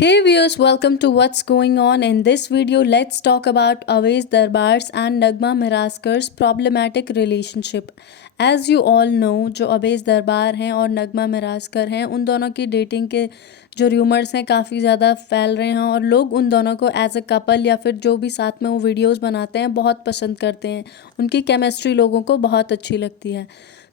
Hey viewers, welcome to What's Going On. In this video, let's talk about Awais Darbar's and Nagma Miraskar's problematic relationship. As you all know, जो अवेश दरबार हैं और नगमा मिरासकर हैं, उन दोनों की डेटिंग के जो र्यूमर्स हैं काफ़ी ज़्यादा फैल रहे हैं और लोग उन दोनों को एज अ कपल या फिर जो भी साथ में वो वीडियोस बनाते हैं बहुत पसंद करते हैं। उनकी केमिस्ट्री लोगों को बहुत अच्छी लगती है।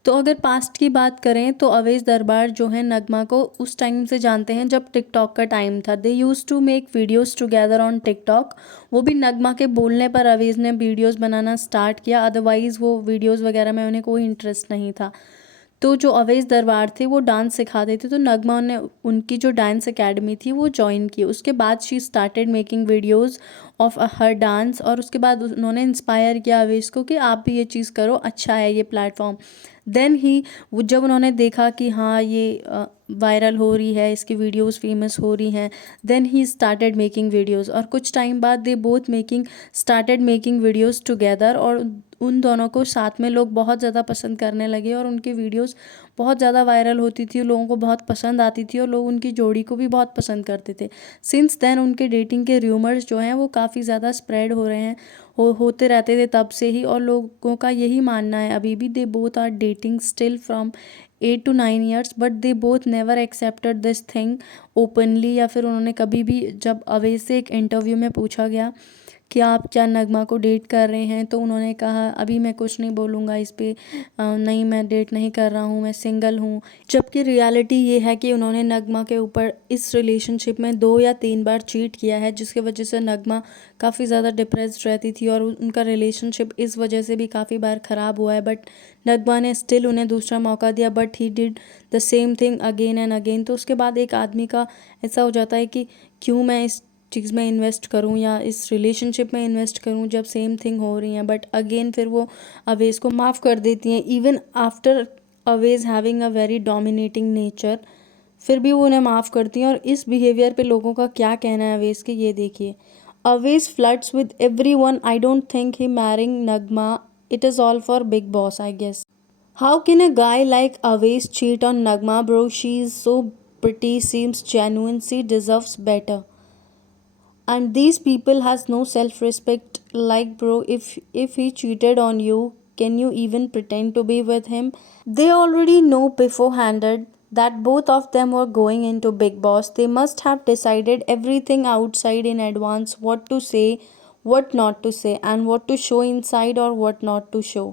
तो अगर पास्ट की बात करें तो अवेश दरबार जो है नगमा को उस टाइम से जानते हैं जब टिकटॉक का टाइम था। They use to make videos together on TikTok. वो भी नगमा के बोलने पर अवेश ने वीडियोस बनाना स्टार्ट किया, अदरवाइज़ वो वीडियोस वगैरह में उन्हें कोई इंटरेस्ट नहीं था। तो जो अवेश दरबार थे वो डांस सिखाते थे, तो नगमा ने उनकी जो डांस एकेडमी थी वो ज्वाइन की। उसके बाद she started making videos of her dance और उसके बाद उन्होंने इंस्पायर किया अवेश को कि आप भी ये चीज़ करो, अच्छा है ये प्लेटफॉर्म। देन ही जब उन्होंने देखा कि हाँ ये वायरल हो रही है, इसकी वीडियोस फेमस हो रही हैं, then he started making videos और कुछ टाइम बाद they both started making videos together और उन दोनों को साथ में लोग बहुत ज़्यादा पसंद करने लगे और उनकी वीडियोस बहुत ज़्यादा वायरल होती थी, लोगों को बहुत पसंद आती थी और लोग उनकी जोड़ी को भी बहुत पसंद करते थे। सिंस देन उनके डेटिंग के र्यूमर्स जो हैं वो काफ़ी ज़्यादा स्प्रेड हो रहे हैं, होते रहते थे तब से ही, और लोगों का यही मानना है अभी भी they both are dating still from 8 to 9 years, but they both never accepted this thing openly. या फिर उन्होंने कभी भी, जब अवैध से एक इंटरव्यू में पूछा गया कि आप क्या नगमा को डेट कर रहे हैं, तो उन्होंने कहा अभी मैं कुछ नहीं बोलूँगा इस पे, नहीं मैं डेट नहीं कर रहा हूँ, मैं सिंगल हूँ। जबकि रियलिटी ये है कि उन्होंने नगमा के ऊपर इस रिलेशनशिप में 2 या 3 बार चीट किया है, जिसकी वजह से नगमा काफ़ी ज़्यादा डिप्रेस्ड रहती थी और उनका रिलेशनशिप इस वजह से भी काफ़ी बार ख़राब हुआ है। बट नगमा ने स्टिल उन्हें दूसरा मौका दिया, but he did the same thing again and again. तो उसके बाद एक आदमी का ऐसा हो जाता है कि क्यों मैं इस चीज़ में इन्वेस्ट करूं या इस रिलेशनशिप में इन्वेस्ट करूं जब सेम थिंग हो रही है। बट अगेन फिर वो अवेज को माफ़ कर देती हैं, even after Awez having a very dominating nature, फिर भी वो उन्हें माफ़ करती हैं। और इस बिहेवियर पे लोगों का क्या कहना है अवेज के, ये देखिए। Awez flirts with everyone, I don't think he marrying Nagma, it is all for Bigg Boss I guess. How can a guy like Aves cheat on Nagma, bro? She is so pretty, seems genuine, she deserves better. And these people has no self-respect. Like, bro, if he cheated on you, can you even pretend to be with him? They already know beforehand that both of them were going into Big Boss. They must have decided everything outside in advance, what to say, what not to say, and what to show inside or what not to show.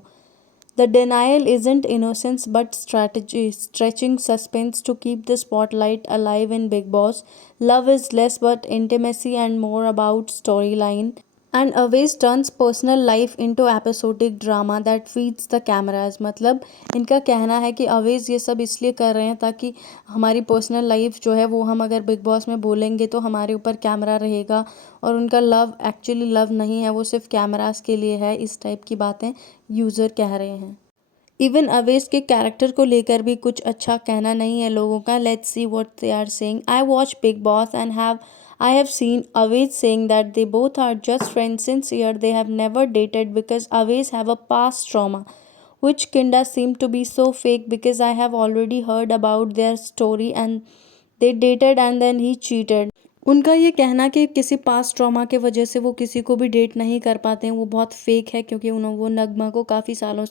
The denial isn't innocence but strategy, stretching suspense to keep the spotlight alive in Big Boss. Love is less but intimacy and more about storyline. And Aways turns personal life into episodic drama that feeds the cameras. मतलब इनका कहना है कि अवेज ये सब इसलिए कर रहे हैं ताकि हमारी पर्सनल लाइफ जो है वो हम अगर बिग बॉस में बोलेंगे तो हमारे ऊपर कैमरा रहेगा, और उनका लव एक्चुअली लव नहीं है, वो सिर्फ कैमरास के लिए है। इस टाइप की बातें यूज़र कह रहे हैं। इवन अवेश के कैरेक्टर को लेकर भी कुछ अच्छा कहना नहीं है लोगों का। Let's see what they are saying. I watch Bigg Boss and I have seen Aves saying that they both are just friends since year. They have never dated because Aves have a past trauma, which kinda seem to be so fake because I have already heard about their story and they dated and then he cheated. उनका ये कहना कि किसी past trauma के वजह से वो किसी को भी डेट नहीं कर पाते हैं वो बहुत फेक है, क्योंकि वो नगमा को काफ़ी सालों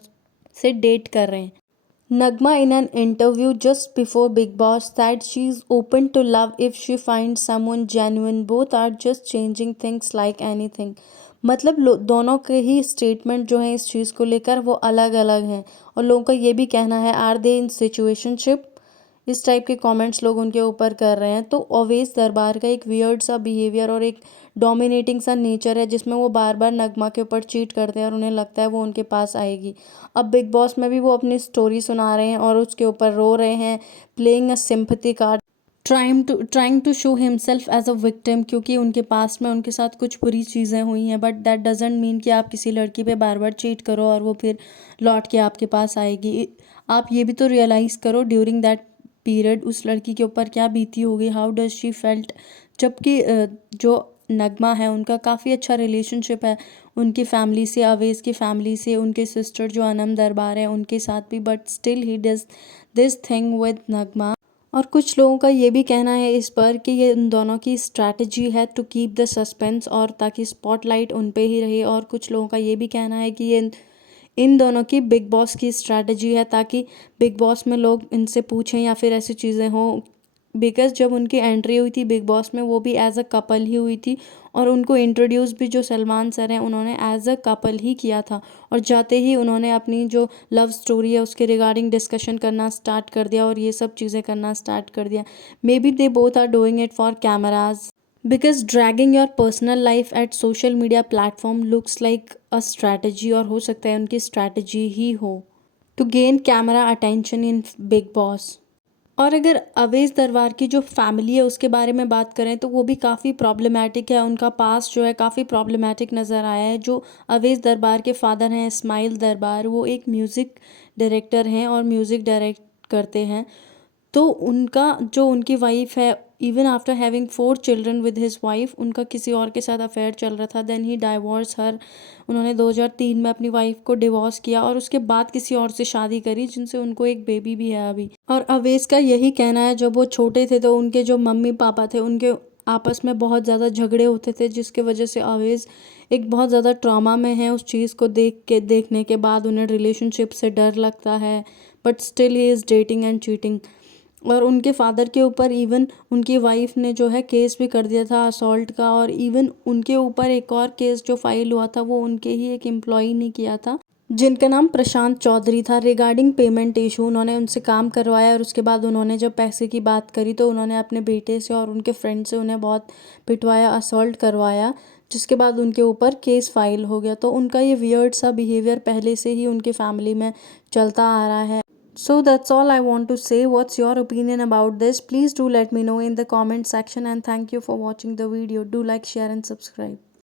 से डेट कर रहे हैं। Nagma in an interview just before Bigg Boss that she is open to love if she find someone genuine, both are just changing things like anything. मतलब दोनों के ही स्टेटमेंट जो हैं इस चीज़ को लेकर वो अलग अलग हैं, और लोगों का ये भी कहना है आर दे इन सिचुएशनशिप। इस टाइप के कमेंट्स लोग उनके ऊपर कर रहे हैं। तो अवेश दरबार का एक वियर्ड सा बिहेवियर और एक डोमिनेटिंग सा नेचर है, जिसमें वो बार बार नगमा के ऊपर चीट करते हैं और उन्हें लगता है वो उनके पास आएगी। अब बिग बॉस में भी वो अपनी स्टोरी सुना रहे हैं और उसके ऊपर रो रहे हैं, playing a sympathy card, trying to show himself as a victim, क्योंकि उनके पास्ट में उनके साथ कुछ बुरी चीज़ें हुई हैं। बट दैट डजेंट मीन कि आप किसी लड़की पे बार बार चीट करो और वो फिर लौट के आपके पास आएगी। आप ये भी तो रियलाइज़ करो ड्यूरिंग दैट पीरियड उस लड़की के ऊपर क्या बीती होगी, हाउ डज शी फेल्ट। जबकि जो नगमा है उनका काफ़ी अच्छा रिलेशनशिप है उनकी फैमिली से, अवेज की फैमिली से, उनके सिस्टर जो अनम दरबार है उनके साथ भी, but still he does this thing with Nagma. और कुछ लोगों का ये भी कहना है इस पर कि ये उन दोनों की स्ट्रैटेजी है टू कीप द सस्पेंस और ताकि स्पॉटलाइट उन पे ही रहे। और कुछ लोगों का ये भी कहना है कि ये इन दोनों की बिग बॉस की स्ट्रैटेजी है ताकि बिग बॉस में लोग इनसे पूछें या फिर ऐसी चीज़ें हों। बिकॉज़ जब उनकी एंट्री हुई थी बिग बॉस में वो भी एज अ कपल ही हुई थी और उनको इंट्रोड्यूस भी जो सलमान सर हैं उन्होंने एज अ कपल ही किया था। और जाते ही उन्होंने अपनी जो लव स्टोरी है उसके रिगार्डिंग डिस्कशन करना स्टार्ट कर दिया और ये सब चीज़ें करना स्टार्ट कर दिया। Maybe they both are doing it for cameras because dragging your personal life at social media platform looks like a strategy. और हो सकता है उनकी स्ट्रैटेजी ही हो to gain camera attention in Bigg Boss. और अगर अवेश दरबार की जो फैमिली है उसके बारे में बात करें तो वो भी काफ़ी प्रॉब्लमैटिक है। उनका पास्ट जो है काफ़ी प्रॉब्लमैटिक नज़र आया है। जो अवेश दरबार के फादर हैं इस्माइल दरबार, वो एक म्यूज़िक डायरेक्टर हैं और म्यूज़िक डायरेक्ट करते हैं। तो उनका जो उनकी वाइफ है, even after having 4 children with his wife, उनका किसी और के साथ अफेयर चल रहा था। देन ही डाइवोर्स हर। उन्होंने 2003 में अपनी वाइफ को डिवोर्स किया और उसके बाद किसी और से शादी करी जिनसे उनको एक बेबी भी है अभी। और अवेश का यही कहना है जब वो छोटे थे तो उनके जो मम्मी पापा थे उनके आपस में बहुत ज़्यादा झगड़े होते थे जिसके वजह से अवेश एक बहुत ज़्यादा ट्रॉमा में है। उस चीज़ को देखने के बाद उन्हें रिलेशनशिप से डर लगता है, but still he is dating and cheating. और उनके फादर के ऊपर इवन उनकी वाइफ ने जो है केस भी कर दिया था असॉल्ट का। और इवन उनके ऊपर एक और केस जो फाइल हुआ था वो उनके ही एक एम्प्लॉई ने किया था जिनका नाम प्रशांत चौधरी था, रिगार्डिंग पेमेंट इशू। उन्होंने उनसे काम करवाया और उसके बाद उन्होंने जब पैसे की बात करी तो उन्होंने अपने बेटे से और उनके फ्रेंड से उन्हें बहुत पिटवाया, असॉल्ट करवाया, जिसके बाद उनके ऊपर केस फाइल हो गया। तो उनका ये वियर्ड सा बिहेवियर पहले से ही उनके फैमिली में चलता आ रहा है। So that's all I want to say. What's your opinion about this? Please do let me know in the comment section and thank you for watching the video. Do like, share and subscribe.